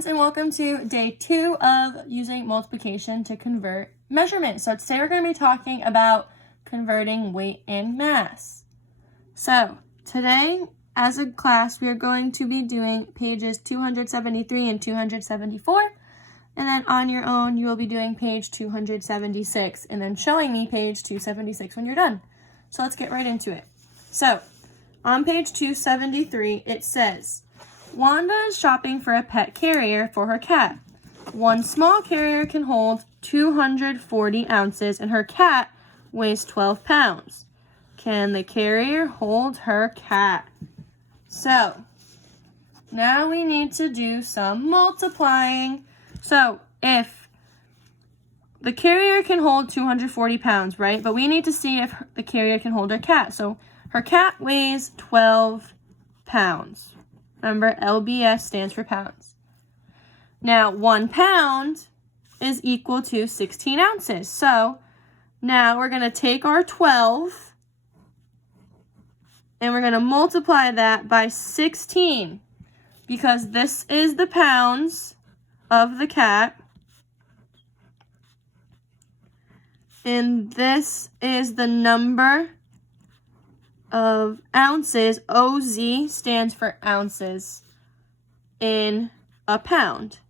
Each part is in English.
friends, and welcome to day 2 of using multiplication to convert measurements. So today we're going to be talking about converting weight and mass. So today as a class we are going to be doing pages 273 and 274, and then on your own you will be doing page 276 and then showing me page 276 when you're done. So let's get right into it. So on page 273 it says, Wanda is shopping for a pet carrier for her cat. One small carrier can hold 240 ounces and her cat weighs 12 pounds. Can the carrier hold her cat? So now we need to do some multiplying. So if the carrier can hold 240 pounds, right? But we need to see if the carrier can hold her cat. So her cat weighs 12 pounds. Remember, LBS stands for pounds. Now, 1 pound is equal to 16 ounces. So now we're going to take our 12 and we're going to multiply that by 16 because this is the pounds of the cat and this is the number of ounces. OZ stands for ounces in a pound.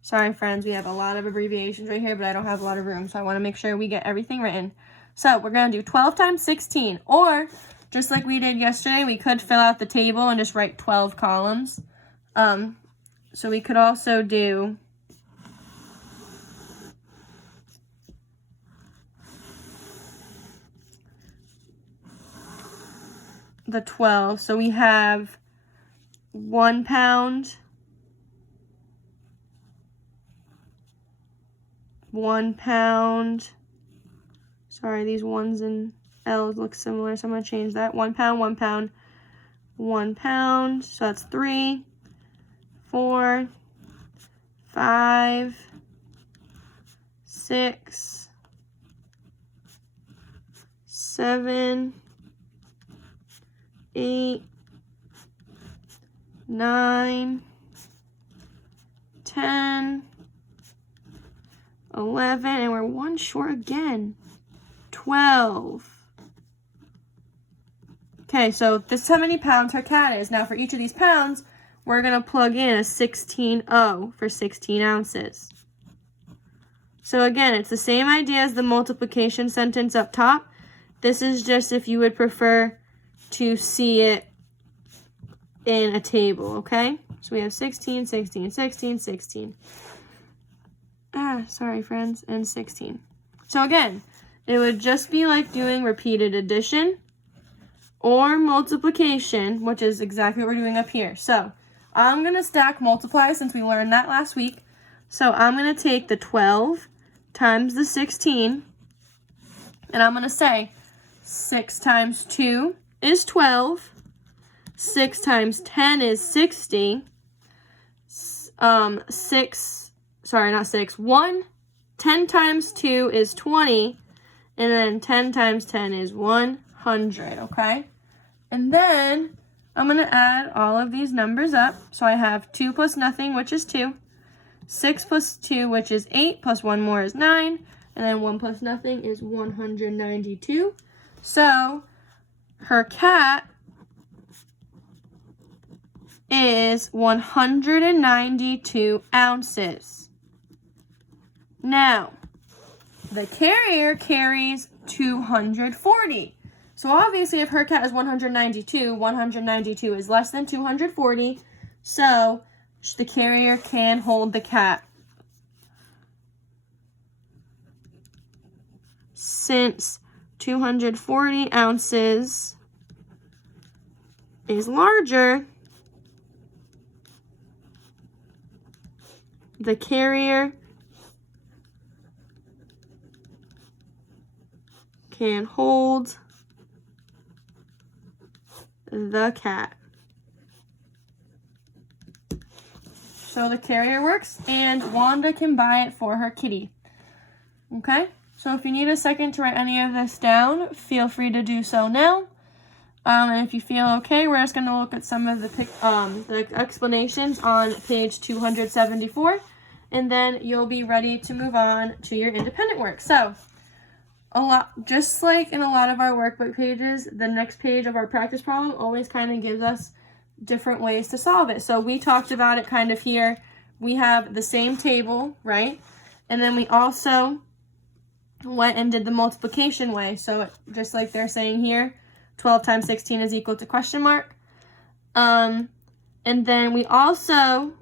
Sorry friends, we have a lot of abbreviations right here, but I don't have a lot of room, so I want to make sure we get everything written. So we're going to do 12 times 16, or just like we did yesterday, we could fill out the table and just write 12 columns. So we could also do the 12. So we have 1 pound, 1 pound. Sorry, these ones and L's look similar, so I'm going to change that. 1 pound, 1 pound, 1 pound. So that's 3, 4, 5, 6, 7, 8, 9, 10, 11, and we're 1 short again, 12. Okay, so this is how many pounds her cat is. Now for each of these pounds, we're going to plug in a 16O for 16 ounces. So again, it's the same idea as the multiplication sentence up top. This is just if you would prefer to see it in a table, okay? So we have 16, 16, 16, 16. Sorry friends, and 16. So again, it would just be like doing repeated addition or multiplication, which is exactly what we're doing up here. So I'm going to stack multiply since we learned that last week. So I'm going to take the 12 times the 16, and I'm going to say 6 times 2 is 12. 6 times 10 is 60. 10 times 2 is 20. And then 10 times 10 is 100, okay? And then I'm going to add all of these numbers up. So I have 2 plus nothing, which is 2. 6 plus 2, which is 8, plus 1 more is 9. And then 1 plus nothing is 192. So her cat is 192 ounces. Now, the carrier carries 240. So obviously if her cat is 192 is less than 240. So the carrier can hold the cat. Since 240 ounces is larger, the carrier can hold the cat. So the carrier works, and Wanda can buy it for her kitty. Okay? So if you need a second to write any of this down, feel free to do so now. And if you feel okay, we're just going to look at some of the explanations on page 274, and then you'll be ready to move on to your independent work. So, just like in a lot of our workbook pages, the next page of our practice problem always kind of gives us different ways to solve it. So we talked about it kind of here. We have the same table, right? And then we also went and did the multiplication way. So just like they're saying here, 12 times 16 is equal to question mark. And then we also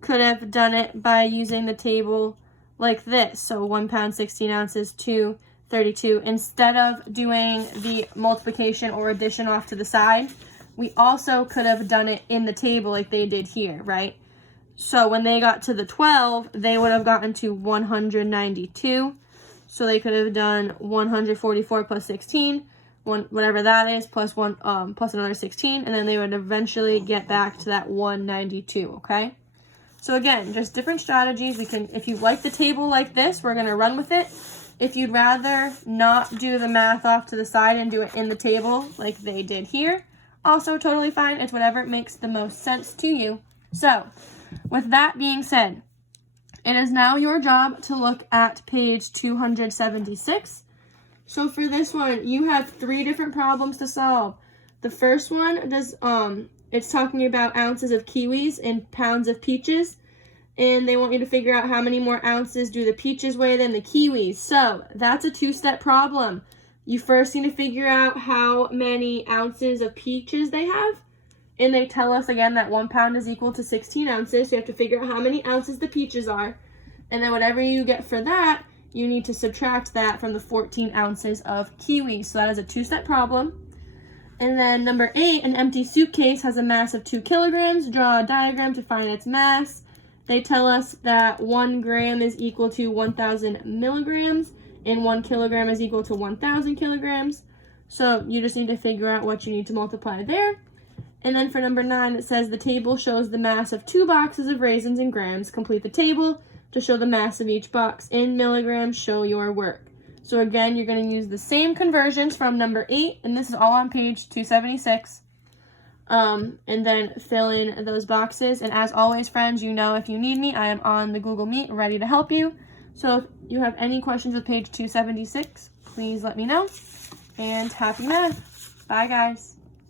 could have done it by using the table like this. So 1 pound, 16 ounces, 232. Instead of doing the multiplication or addition off to the side, we also could have done it in the table like they did here, right? So when they got to the 12, they would have gotten to 192. So they could have done 144 plus 16, whatever that is, plus another 16, and then they would eventually get back to that 192, okay? So again, just different strategies. If you like the table like this, we're gonna run with it. If you'd rather not do the math off to the side and do it in the table like they did here, also totally fine. It's whatever makes the most sense to you. So, with that being said, it is now your job to look at page 276. So for this one, you have 3 different problems to solve. The first one it's talking about ounces of kiwis and pounds of peaches, and they want you to figure out how many more ounces do the peaches weigh than the kiwis. So that's a 2-step problem. You first need to figure out how many ounces of peaches they have, and they tell us again that 1 pound is equal to 16 ounces. So you have to figure out how many ounces the peaches are, and then whatever you get for that, you need to subtract that from the 14 ounces of kiwi. So that is a 2-step problem. And then number 8, an empty suitcase has a mass of 2 kilograms. Draw a diagram to find its mass. They tell us that 1 gram is equal to 1,000 milligrams, and 1 kilogram is equal to 1,000 kilograms. So you just need to figure out what you need to multiply there. And then for number 9, it says the table shows the mass of 2 boxes of raisins in grams. Complete the table to show the mass of each box in milligrams. Show your work. So again, you're going to use the same conversions from number 8, and this is all on page 276. And then fill in those boxes. And as always, friends, you know if you need me, I am on the Google Meet ready to help you. So if you have any questions with page 276, please let me know. And happy math. Bye, guys.